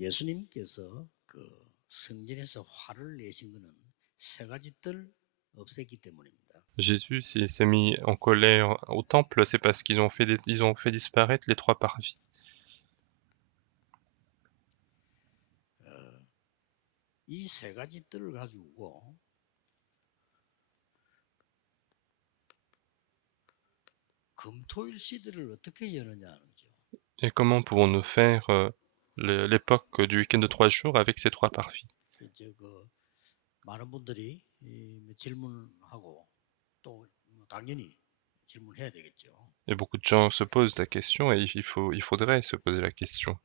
예수님께서 그 성전에서 화를 내신 거는 세 가지 뜰 없앴기 때문입니다. Jésus s'est mis en colère au temple, c'est parce qu'ils ils ont fait disparaître les trois parvis. 이 세 가지 뜰을 가지고 금토일 시대를 어떻게 여느냐 하는죠. Et comment pouvons-nous faire l'époque du week-end de 3 jours avec ces trois parvis? 이제 그 많은 분들이 질문하고 또 당연히 질문해야 되겠죠. Et beaucoup de gens se posent la question et il faudrait se poser la question.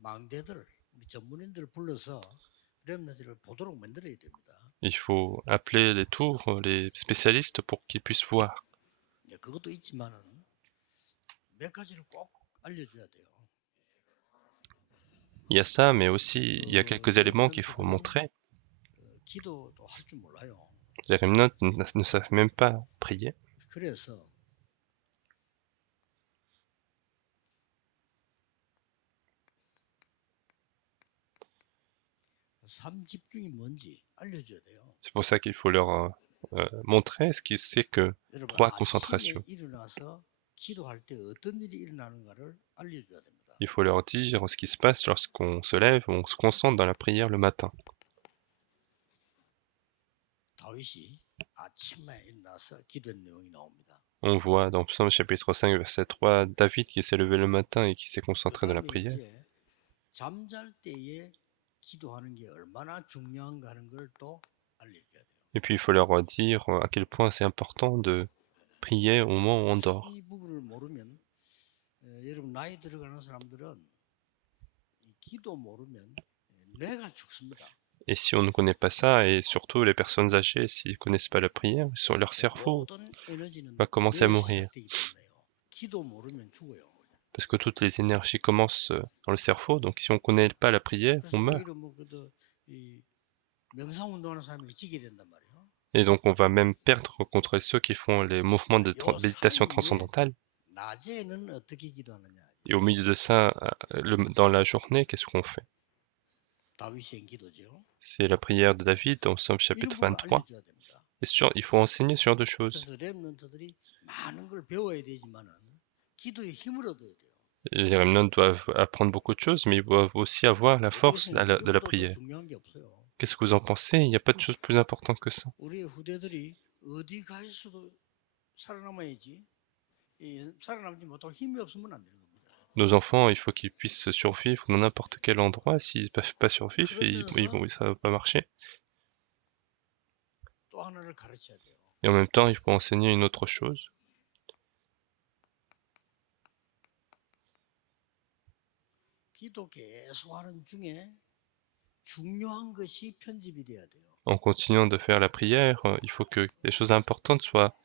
망대들 우리 전문인들 불러서 렘너들을 보도록 만들어야 됩니다. Il faut appeler les tours, les spécialistes pour qu'ils puissent voir. 그것도 있지만은 몇 가지를 꼭 알려줘야 돼요. Il y a ça, mais aussi il y a quelques éléments qu'il faut montrer. 기도도 할 줄 몰라요. Les remnants ne savent même pas prier. 그래서 삶 집중이 뭔지 알려줘야 돼요. C'est pour ça qu'il faut leur montrer ce qui c'est que 여러분 trois 아침에 concentrations. 일어나서 기도할 때 어떤 일이 일어나는가를 알려줘야 됩니다. Il faut leur dire ce qui se passe lorsqu'on se lève, on se concentre dans la prière le matin. 다윗이 아침에 일어나서 기도한 내용이 나옵니다. On voit dans Psaume chapitre 5, verset 3, David qui s'est levé le matin et qui s'est concentré dans la prière. 이제 잠잘 때에 기도하는 게 얼마나 중요한가 하는 걸 또 알려줘야 돼요. Et puis il faut leur dire à quel point c'est important de prier au moment où on dort. 이 부분을 모르면 여러분 나이 들어가는 사람들은 이 기도 모르면 뇌가 죽습니다. Et si on ne connaît pas ça, et surtout les personnes âgées, s'ils ne connaissent pas la prière, leur cerveau va commencer à mourir. 기도 모르면 죽어요. Parce que toutes les énergies commencent dans le cerveau, donc si on ne connaît pas la prière, on meurt. Et donc on va même perdre contre ceux qui font les mouvements de méditation transcendantale. Et au milieu de ça, dans la journée, qu'est-ce qu'on fait? C'est la prière de David dans Psaume chapitre 23. Et il faut enseigner ce genre de choses. Les remnants doivent apprendre beaucoup de choses, mais ils doivent aussi avoir la force de la prière. Qu'est-ce que vous en pensez? Il n'y a pas de chose plus importante que ça. Nos enfants, il faut qu'ils puissent survivre dans n'importe quel endroit. S'ils ne peuvent pas survivre, ça ne va pas marcher. Et en même temps, il faut enseigner une autre chose. En continuant de faire la prière, il faut que les choses importantes soient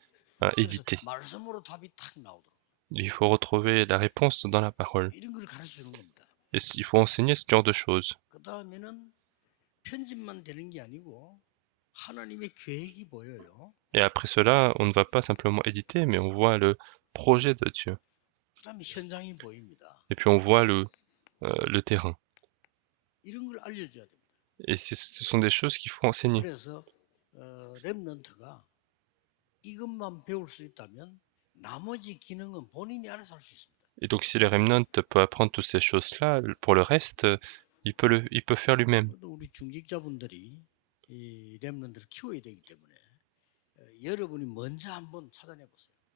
éditées. Il faut retrouver la réponse dans la parole. Et il faut enseigner ce genre de choses. Et après cela, on ne va pas simplement éditer, mais on voit le projet de Dieu. Et puis on voit le terrain. Et ce sont des choses qu'il faut enseigner. Et donc si le remnant peut apprendre toutes ces choses-là, pour le reste, il peut faire lui-même.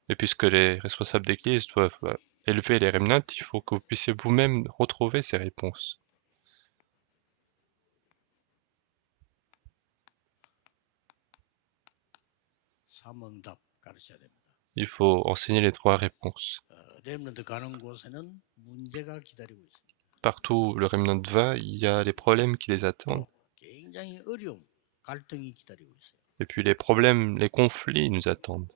Et puisque les responsables d'église doivent élever les remnants, il faut que vous puissiez vous-même retrouver ces réponses. Il faut enseigner les trois réponses. Partout où le remnant va, il y a les problèmes qui les attendent. Et puis les problèmes, les conflits nous attendent.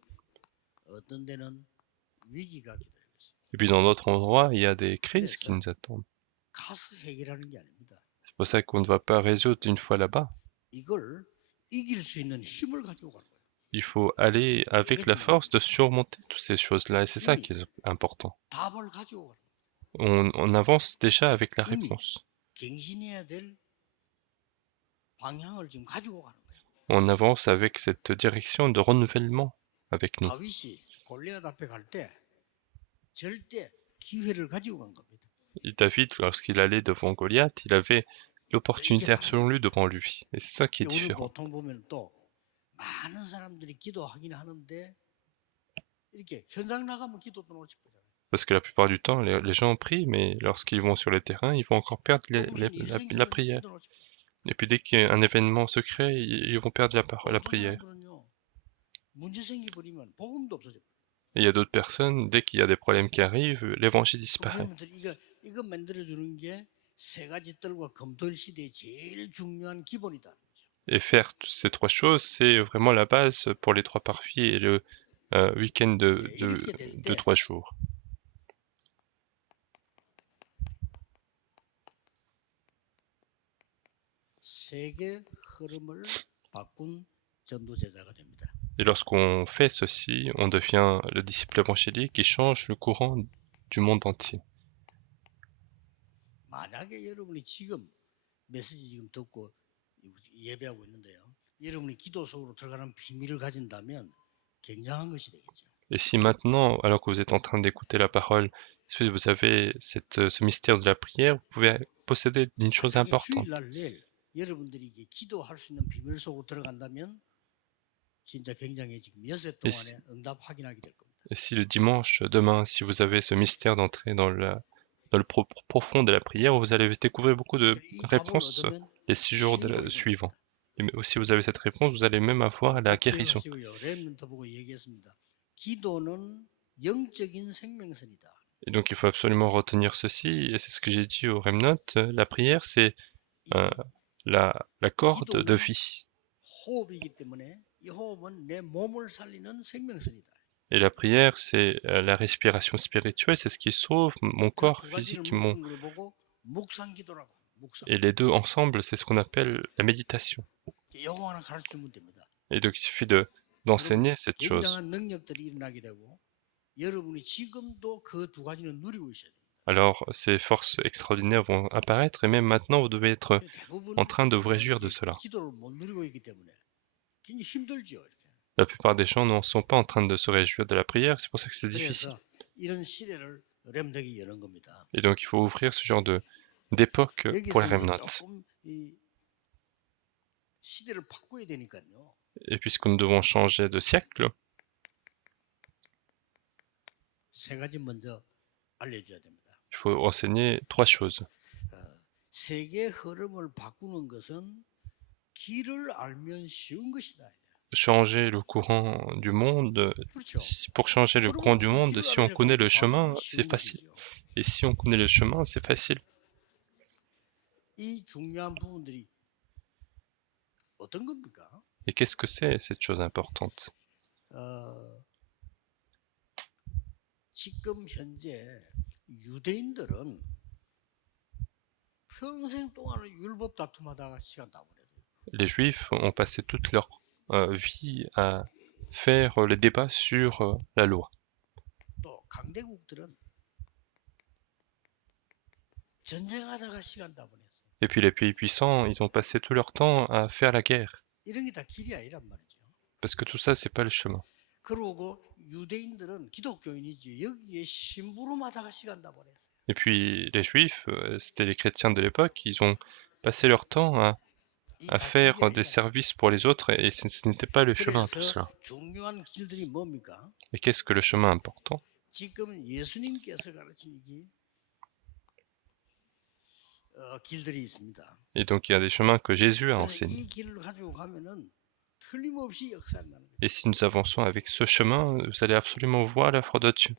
Et puis dans d'autres endroits, il y a des crises qui nous attendent. C'est pour ça qu'on ne va pas résoudre une fois là-bas. Il faut aller avec la force de surmonter toutes ces choses-là, et c'est ça qui est important. On avance déjà avec la réponse. 갱신해야 될 방향을 지금 가지고 가는 거예요. On avance avec cette direction de renouvellement avec nous. 다윗이 골리앗 앞에 갈 때 절대 기회를 가지고 간 겁니다. Et David, lorsqu'il allait devant Goliath, il avait 이게 l'opportunité absolue 다른 devant lui. Et c'est ça qui est 오늘 différent. 보통 보면 또 많은 사람들이 기도하긴 하는데 이렇게 현장 나가면 기도도 놓칠 거잖아요. Parce que la plupart du temps, les gens prient, mais lorsqu'ils vont sur le terrain, ils vont encore perdre 또 무슨 일이 la 생기면 prière. 기도 놓칠 거예요. Et puis dès qu'il y a un événement secret, ils vont perdre la 어떤 prière. 사람들은요 문제 생기버리면 복음도 없어져. Et il y a d'autres personnes, dès qu'il y a des problèmes qui arrivent, l'évangile disparaît. 이거 만들어 주는 게 세 가지 뜰과 검토일 시대의 제일 중요한 기본이다. Et faire ces trois choses, c'est vraiment la base pour les trois parvis et le week-end de 3 jours. 세계 흐름을 바꾼 전도 제자가 됩니다. Et lorsqu'on fait ceci, on devient le disciple évangélique qui change le courant du monde entier. 만약에 여러분이 지금 메시지 지금 듣고 예배하고 있는데요. 여러분이 기도 속으로 들어가는 비밀을 가진다면 굉장한 것이 되겠죠. Et si maintenant, alors que vous êtes en train d'écouter la parole, si vous avez ce mystère de la prière, vous pouvez posséder une chose importante. 주일날 내일 여러분들이 이게 기도할 수 있는 비밀 속으로 들어간다면 진짜 굉장히 지금 여세 동안에 응답 확인하게 될 겁니다. Et si le dimanche, demain, si vous avez ce mystère d'entrer dans le profond de la prière, vous allez découvrir beaucoup de réponses les 6 jours suivants. Et si vous avez cette réponse, vous allez même avoir la guérison. Et donc il faut absolument retenir ceci, et c'est ce que j'ai dit au Remnant, la prière c'est la corde de vie. Et la prière, c'est la respiration spirituelle, c'est ce qui sauve mon corps physique. Et les deux ensemble, c'est ce qu'on appelle la méditation. Et donc il suffit d'enseigner cette chose. Alors ces forces extraordinaires vont apparaître, et même maintenant vous devez être en train de vous réjouir de cela. La plupart des gens ne sont pas en train de se réjouir de la prière, c'est pour ça que c'est difficile. Et donc il faut ouvrir ce genre d'époque pour les remnants. Et puisque nous devons changer de siècle, il faut enseigner 3 choses. Changer le courant du monde, pour changer le courant du monde, si on connaît le chemin, c'est facile. Et si on connaît le chemin, c'est facile. Et qu'est-ce que c'est cette chose importante? Les Juifs ont passé toute leur vie à faire les débats sur la loi. Et puis les pays puissants, ils ont passé tout leur temps à faire la guerre. Parce que tout ça, c'est pas le chemin. Et puis les Juifs, c'était les chrétiens de l'époque, ils ont passé leur temps à faire des services pour les autres, et ce n'était pas le chemin, tout cela. Et qu'est-ce que le chemin important? Et donc il y a des chemins que Jésus a enseignés. Et si nous avançons avec ce chemin, vous allez absolument voir la foi de Dieu.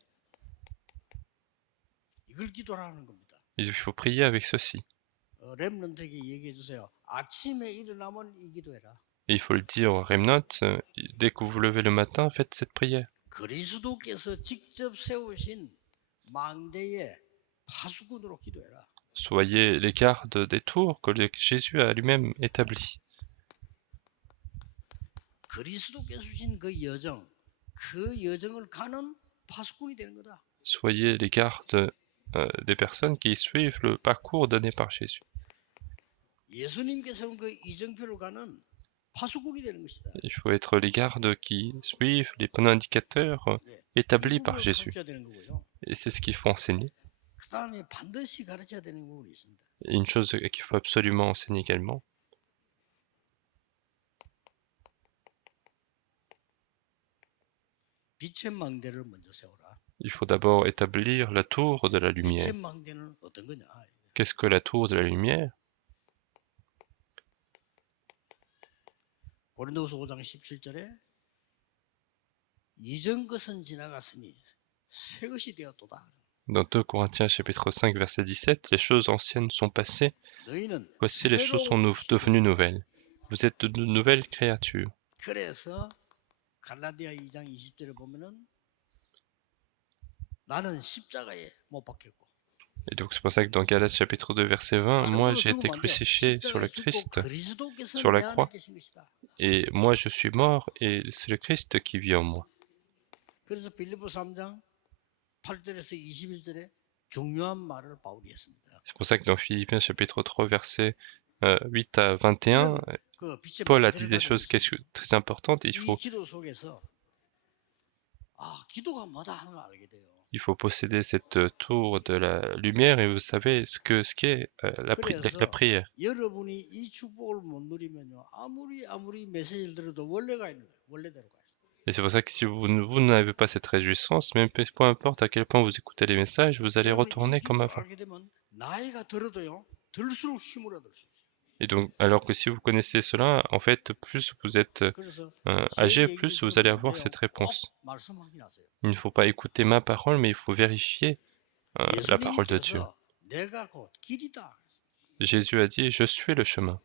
Il faut prier avec ceci. Et il faut le dire au Remnant, dès que vous vous levez le matin, faites cette prière. Soyez les gardes des tours que Jésus a lui-même établis. Soyez les gardes des personnes qui suivent le parcours donné par Jésus. 예수님께서는 그 이정표를 가는 파수꾼이 되는 것이다. Il faut être les gardes qui suivent les panneaux indicateurs 네. 이 établis par 부분을 Jésus. 가르쳐야 되는 거고요. Et c'est ce qu'il faut enseigner. 그 다음에 반드시 가르쳐야 되는 부분이 있습니다. Et une chose qu'il faut absolument enseigner également, 빛의 망대를 먼저 세워라. il faut d'abord établir la tour de la 빛의 lumière. 망대는 어떤 거냐? Qu'est-ce que la tour de la lumière? 고린도후서 5장 17절에 이전 것은 지나갔으니 새 것이 되었도다. Dans 2 Corinthiens chapitre 5 verset 17, les choses anciennes sont passées, 너희는 voici les choses sont 새로운 devenues nouvelles. Vous êtes de nouvelles créatures. 그래서 갈라디아 2장 20절에 보면은 나는 십자가에 못 박혔고 Et donc c'est pour ça que dans Galates chapitre 2 verset 20, 다른 moi 걸로 j'ai été 들으면 안 돼요. crucifié sur 십자가에 le 죽고 Christ, 그리스도께서 sur la 내 안에 croix, 계신 것이다. et moi je suis mort, et c'est le Christ qui vit en moi. 그래서 빌립보 3장 8절에서 21절에 중요한 말을 바울이 했습니다. C'est pour ça que dans Philippiens chapitre 3 verset 8 à 21, 그 빛의 Paul a dit 망대를 des 가지고 choses 있습니다. très importantes. 이 기도 속에서 기도가 뭐다 하는 걸 알게 돼요. Il faut posséder cette tour de la lumière et vous savez ce qu'est la 그래서 prière. 여러분이 이 축복을 못 누리면요 아무리 메시지를 들어도 원래가 있는 거예요. 원래대로 가요. Et c'est pour ça que si vous n'avez pas cette réjouissance, même peu importe à quel point vous écoutez les messages, vous allez 여러분 이 retourner comme 기도를 avant. 알게 되면 나이가 들어도요 들수록 힘을 얻을 수 있어요. Et donc, alors que si vous connaissez cela, en fait, plus vous êtes 그래서 âgé, 제 얘기를 plus vous allez 들어도 안 avoir 돼요. cette 꼭 réponse. 말씀 확인하세요. Il ne faut pas écouter ma parole, mais il faut vérifier la parole de Dieu. 예수님께서 내가 곧 길이다. Jésus a dit, je suis le chemin.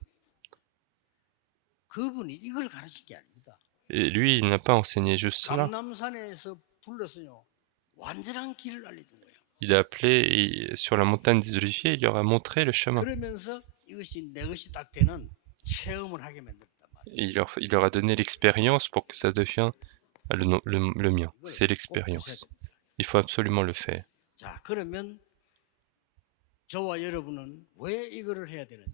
그분이 이걸 가르친 게 아닙니다. Et lui, il n'a pas enseigné juste cela. 감남산에서 불러서요 완전한 길을 알려준 거예요. Il a appelé et sur la montagne des Oliviers, il leur a montré le chemin. 그러면서 이것이 내 것이 딱 되는 체험을 하게 만들었단 말이에요. Et il leur a donné l'expérience pour que ça devienne le mien. C'est l'expérience. Il faut absolument le faire. 자, 그러면 저와 여러분은 왜 이거를 해야 되느냐?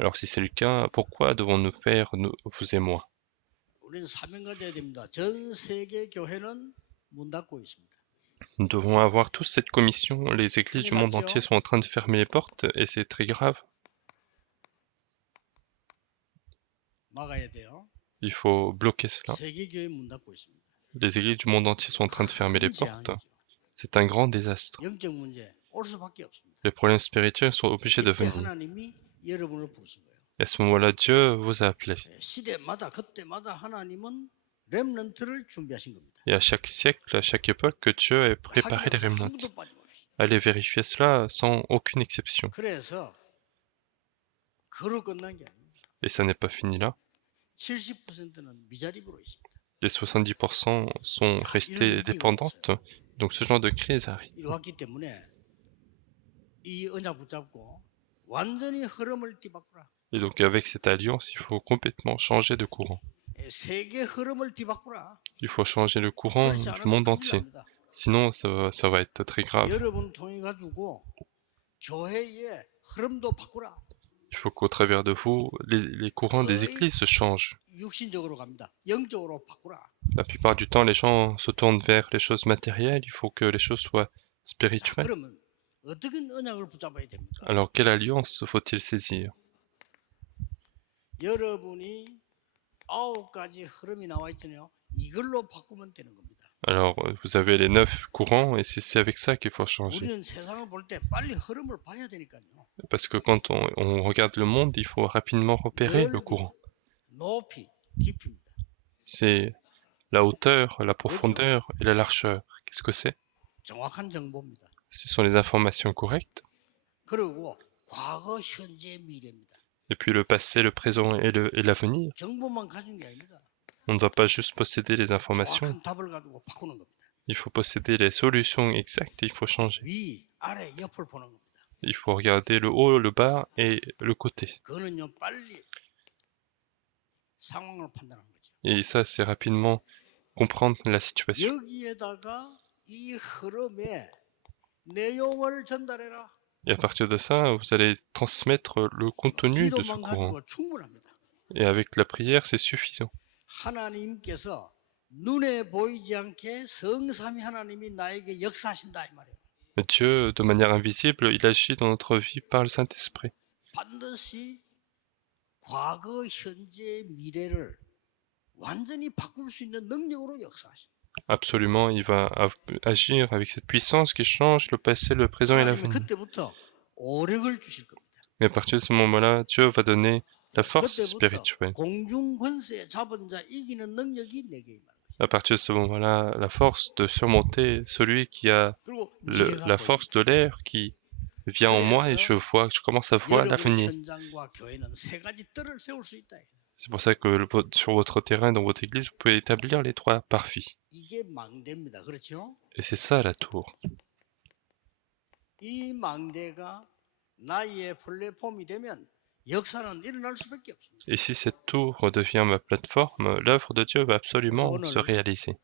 Alors si c'est le cas, pourquoi devons-nous faire, vous et moi? 우리는 사명 가져야 됩니다. 전 세계 교회는 문 닫고 있습니다. Nous devons avoir tous cette commission. Les églises du monde entier sont en train de fermer les portes et c'est très grave. 막아야 돼요. Il faut bloquer cela. 세계 교회 문 닫고 있습니다. Les églises du monde entier sont en train de fermer les portes. C'est un grand désastre. 영적 문제 올 수밖에 없습니다. Les problèmes spirituels sont obligés de 이때 venir. 하나님이 여러분을 부르신 거예요. Et à ce moment-là, Dieu vous a appelé. 시대마다 그때마다 하나님은 렘넌트를 준비하신 겁니다. Et à chaque siècle, à chaque époque, que Dieu ait préparé les remnants. 아무도 빠짐없이. Allez vérifier cela sans aucune exception. 그래서 그로 끝난 게 아닙니다. Et ça n'est pas fini là. 70%는 미자립으로 있습니다. Les 70% sont restés dépendantes. Donc ce genre de crise arrive. 이리 왔기 때문에 이 언약 붙잡고 완전히 흐름을 뒤바꾸라. Et donc avec cette alliance, il faut complètement changer de courant. 세계 흐름을 뒤바꾸라. Il faut changer le courant 그렇지 du 않으면 monde 큰일 entier. 납니다. Sinon, ça va être très grave. 여러분 통해 가지고 교회의 흐름도 바꾸라. Il faut qu'au travers de vous, les courants des églises se changent. 육신적으로 갑니다. 영적으로 바꾸라. La plupart du temps, les gens se tournent vers les choses matérielles. Il faut que les choses soient 자, spirituelles. 그러면 어떻게 언약을 붙잡아야 됩니까? Alors, quelle alliance faut-il saisir? 여러분이 9가지 흐름이 나와 있잖아요. 이걸로 바꾸면 되는 겁니다. Alors, vous avez les 9 courants et c'est avec ça qu'il faut changer. 우리는 세상을 볼 때 빨리 흐름을 봐야 되니까요. Parce que quand on regarde le monde, il faut rapidement repérer le courant. 높이, 깊이입니다. C'est la hauteur, la profondeur et la largeur. Qu'est-ce que c'est? 정확한 정보입니다. Ce sont les informations correctes. 그리고 과거, 현재, 미래입니다. Et puis le passé, le présent et l'avenir. 정보만 가진 게 아닙니다. On ne doit pas juste posséder les informations. 정확한 답을 가지고 바꾸는 겁니다. Il faut posséder les solutions exactes et il faut changer. 위, 아래, 옆을 보는 겁니다. Il faut regarder le haut, le bas et le côté. 그거는요 빨리 상황을 판단하는 거죠. Et ça, c'est rapidement comprendre la situation. 여기에다가 이 흐름의 내용을 전달해라. Et à partir de ça, vous allez transmettre le contenu de ce 기도만 courant. 가지고 충분합니다. Et avec la prière, c'est suffisant. 하나님께서 눈에 보이지 않게 성삼위 하나님이 나에게 역사하신다 이 말이에요. Mais Dieu, de manière invisible, il agit dans notre vie par le Saint-Esprit. 반드시 과거, 현재, 미래를 완전히 바꿀 수 있는 능력으로 역사하십니다. Absolument, il va agir avec cette puissance qui change le passé, le présent et 하나님은 l'avenir. 그때부터 오력을 주실 겁니다. Mais à partir de ce moment-là, Dieu va donner la force 그때부터 spirituelle. 공중 권세 잡은 자 이기는 능력이 내게 임하는 것입니다. À partir de ce moment-là, la force de surmonter celui qui a 그리고 la force de l'air qui vient en moi et je commence à voir 여러분의 l'avenir. 현장과 교회는 세 가지 뜰을 세울 수 있다. C'est pour ça que sur votre terrain, dans votre église, vous pouvez établir les 3 parvis. 이게 망대입니다. 그렇죠? Et c'est ça la tour. 이 망대가 나의 플랫폼이 되면 역사는 일어날 수밖에 없습니다. Et si cette tour devient ma plateforme, l'œuvre de Dieu va absolument se réaliser.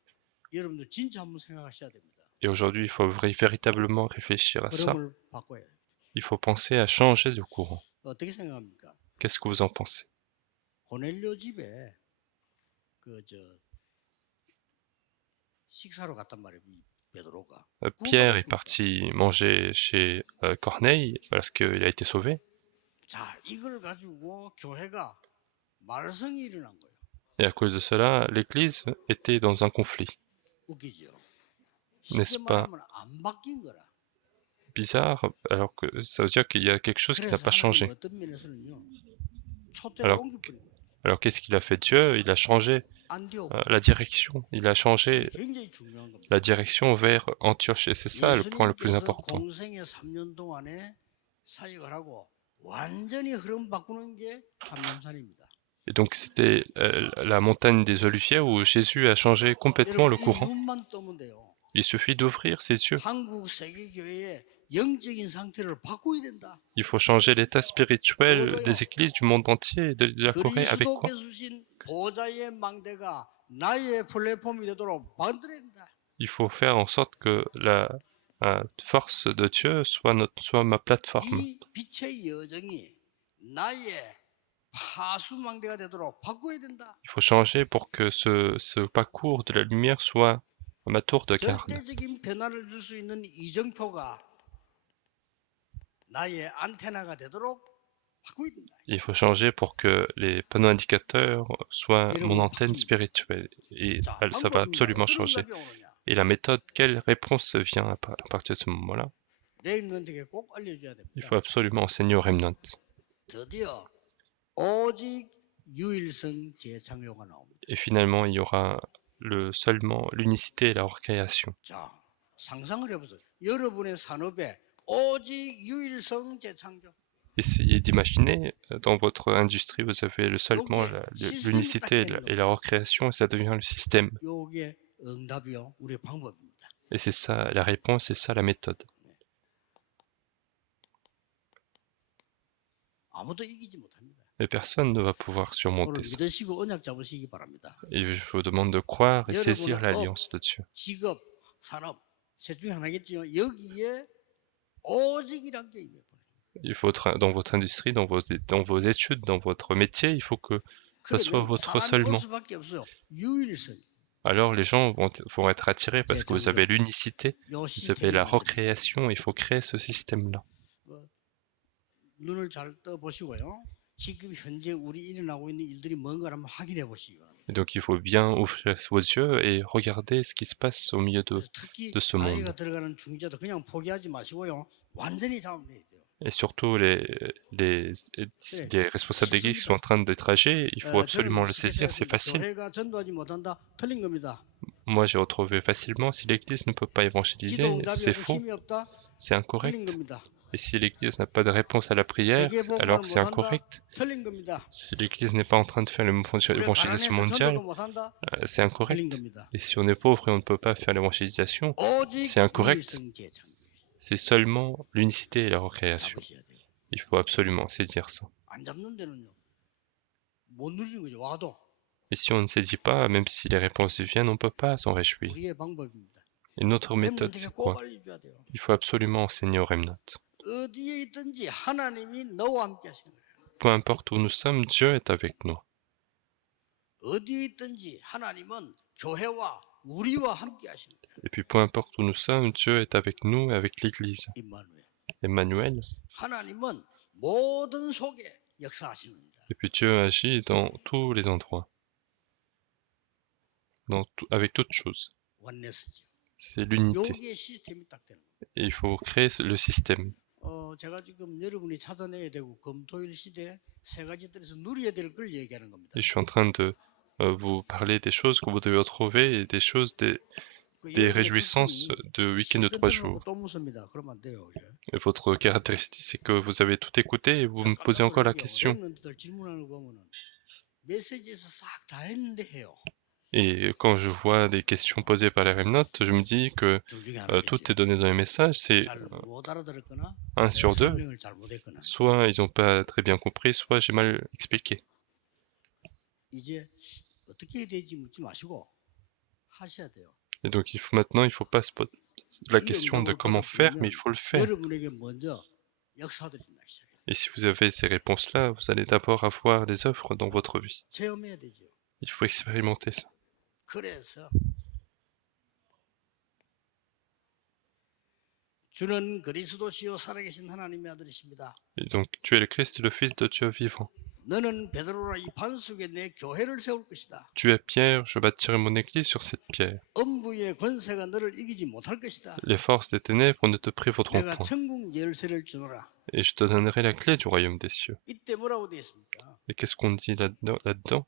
여러분들 진짜 한번 생각하셔야 됩니다. Et aujourd'hui, il faut véritablement réfléchir à ça. 흐름을 바꿔야 돼요. Il faut penser à changer de courant. 어떻게 생각합니까? Qu'est-ce que vous en pensez? 고넬료 집에 식사로 갔단 말이에요. 베드로가. Pierre est parti manger chez Corneille parce qu'il a été sauvé. 자, 이걸 가지고 교회가 말썽이 일어난 거예요. Et à cause de cela, l'Église était dans un conflit. 웃기죠. N'est-ce 쉽게 pas 말하면 안 바뀐 거라. bizarre, alors que ça veut dire qu'il y a quelque chose qui n'a 그래서 pas changé. 하나님은 어떤 면에서는요. 촛대를 Alors, 옮겨버린 거예요. alors qu'est-ce qu'il a fait Dieu? Il a changé 안디옥. la direction. Il a changé 굉장히 중요한 겁니다. la direction vers Antioche. Et c'est ça le point le plus 예수님께서 important. 공생의 3년 동안에 사역을 하고 완전히 흐름 바꾸는 게 감람산입니다. Et donc c'était la montagne des Oliviers où Jésus a changé complètement le 여러분, 이 courant. 눈만 뜨면 돼요. Il suffit d'ouvrir ses yeux. 한국 세계교회의 영적인 상태를 바꿔야 된다. Il faut changer l'état spirituel des églises du monde entier et de la Corée avec quoi? 그리스도께서 주신 보좌의 망대가 나의 플랫폼이 되도록 만들어야 된다. Il faut faire en sorte que la force de Dieu soit ma plateforme. 이 빛의 여정이 나의 파수망대가 되도록 바꿔야 된다. Il faut changer pour que ce parcours de la lumière soit ma tour de garde. 절대적인 변화를 줄 수 있는 이정표가 나의 안테나가 되도록 바꿔야 된다. Il faut changer pour que les panneaux indicateurs soient mon antenne spirituelle. Et 자, ça va 방법입니다. absolument 어떤 changer. 응답이 오느냐? Et la méthode, quelle réponse vient à partir de ce moment-là? 레임런트에게 꼭 알려줘야 됩니다. Il faut absolument enseigner au remnant. 드디어 오직 유일성 재창조가 나옵니다. Et finalement, il y aura seulement l'unicité et la recréation. 자, 상상을 해보세요. 여러분의 산업에 오직 유일성 재창조. Essayez d'imaginer, dans votre industrie, vous avez seulement l'unicité et la recréation, et ça devient le système. 요게 응답이요, 우리의 방법입니다. Et c'est ça la réponse, c'est ça la méthode. 아무도 이기지 못합니다. Et personne ne va pouvoir 오늘 surmonter ça. 믿으시고 언약 잡으시기 바랍니다. Et je vous demande de croire et saisir l'alliance de Dieu. 직업, 산업, 셋 중에 하나겠지요. 여기에 오직이란 게 있네요. Il faut dans votre industrie, dans vos études, dans votre métier, il faut que ça soit votre seulement. Alors les gens vont être attirés parce que vous avez l'unicité, vous avez la recréation, il faut créer ce système-là. 눈을 잘 떠보시고요. 지금 현재 우리 일어나고 있는 일들이 뭔가를 한번 확인해 보시기 바랍니다. Et donc il faut bien ouvrir vos yeux et regarder ce qui se passe au milieu de ce monde. 나이가 들어가는 중재도 그냥 포기하지 마시고요. 완전히 잡으면 돼요. Et surtout les responsables d'église qui sont en train d'être âgés, il faut absolument le saisir, c'est facile. 교회가 전도하지 못한다. 틀린 겁니다. Moi j'ai retrouvé facilement, si l'église ne peut pas évangéliser, c'est faux, 힘이 없다. c'est 틀린 incorrect. 겁니다. Et si l'église n'a pas de réponse à la prière, alors c'est incorrect. 틀린 겁니다. Si l'église n'est pas en train de faire l'évangélisation mondiale, c'est incorrect. Et si on est pauvre et on ne peut pas faire l'évangélisation, c'est incorrect. C'est seulement l'unicité et la recréation. Il faut absolument saisir ça. 안 잡는 데는요. 못 누리는 거죠. 와도 Et si on ne saisit pas, même si les réponses viennent, on ne peut pas s'en réjouir. 우리의 방법입니다. Et notre méthode, c'est quoi? 꼭 알려줘야 돼요. Il faut absolument enseigner au remnant. 어디에 있든지 하나님이 너와 함께 하시는 거예요. Peu importe où nous sommes, Dieu est avec nous. 어디에 있든지 하나님은 교회와 우리와 함께 하시는 거예요. Et puis peu importe où nous sommes, Dieu est avec nous et avec l'Église. 임마누엘. Emmanuel. 하나님은 모든 속에 역사하시는 겁니다. Et puis Dieu agit dans tous les endroits, avec toutes choses. 원네스죠. C'est l'unité. 여기에 시스템이 딱 되는 거예요. Et il faut créer le système. 제가 지금 여러분이 찾아내야 되고 검토일 시대 세 가지들에서 누려야 될 걸 얘기하는 겁니다. Et je suis en train de vous parler des choses que vous devez retrouver et des choses, des réjouissances de week-end de 3 jours. 또 묻습니다. 그러면 안 돼요. Et votre caractéristique, c'est que vous avez tout écouté et vous me posez encore la question. 렘넌트들 질문하는 거 보면은 메시지에서 싹 다 했는데 해요. Et quand je vois des questions posées par les remnotes, je me dis que 둘 중에 tout 하나겠지. est donné dans les messages, c'est 잘 못 알아들었거나 1 내가 sur 2. 설명을 잘못했거나. Soit ils n'ont pas très bien compris, soit j'ai mal expliqué. 이제 어떻게 해야 되지 묻지 마시고 하셔야 돼요. Et donc maintenant, il faut pas se poser la question de comment faire, mais il faut le faire. 여러분에게 먼저 역사들이 나기 시작해요. Et si vous avez ces réponses-là, vous allez d'abord avoir les œuvres dans votre vie. 체험해야 되죠. Il faut expérimenter ça. 그래서 주는 그리스도시요 살아계신 하나님의 아들이십니다. Et donc tu es le Christ, le Fils de Dieu vivant. 너는 베드로라 이 반석에 내 교회를 세울 것이다. Tu es Pierre, je bâtirai mon église sur cette pierre. 음부의 권세가 너를 이기지 못할 것이다. Les forces des ténèbres ne te prévaudront 내가 point. 천국 열쇠를 주노라. Et je te donnerai la clé du royaume des cieux. 이때 뭐라고 되어 있습니까? Et qu'est-ce qu'on dit là-dedans?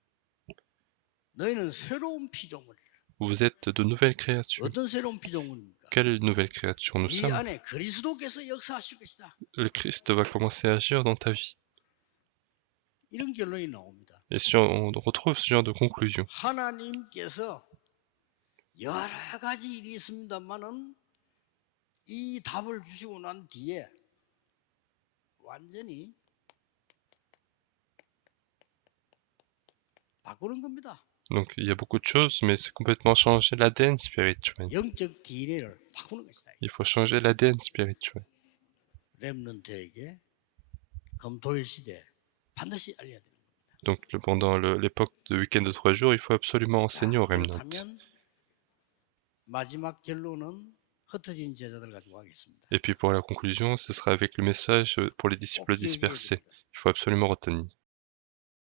너희는 새로운 피조물이라. Vous êtes de nouvelles créatures. 어떤 새로운 피조물입니까? Quelle nouvelle créature nous 네 sommes? 안에 그리스도께서 역사하실 것이다. Le Christ va commencer à agir dans ta vie. 이런 결론이 나옵니다. Et si on retrouve ce genre de conclusion. 하나님께서 여러 가지 일이 있습니다만은 이 답을 주시고 난 뒤에 완전히 바꾸는 겁니다. Donc il y a beaucoup de choses, mais c'est complètement changer l'ADN spirituel. 영적 DNA를 바꾸는 것이다. Il faut changer l'ADN spirituel. 렘넌트에게 검토일 시대 반드시 알려야 되는 겁니다. Donc pendant l'époque de week-end de 3 jours, il faut absolument enseigner aux remnants. 그렇다면 마지막 결론은 흩어진 제자들 가지고 하겠습니다. Et puis pour la conclusion, ce sera avec le message pour les disciples dispersés. Il faut absolument retenir.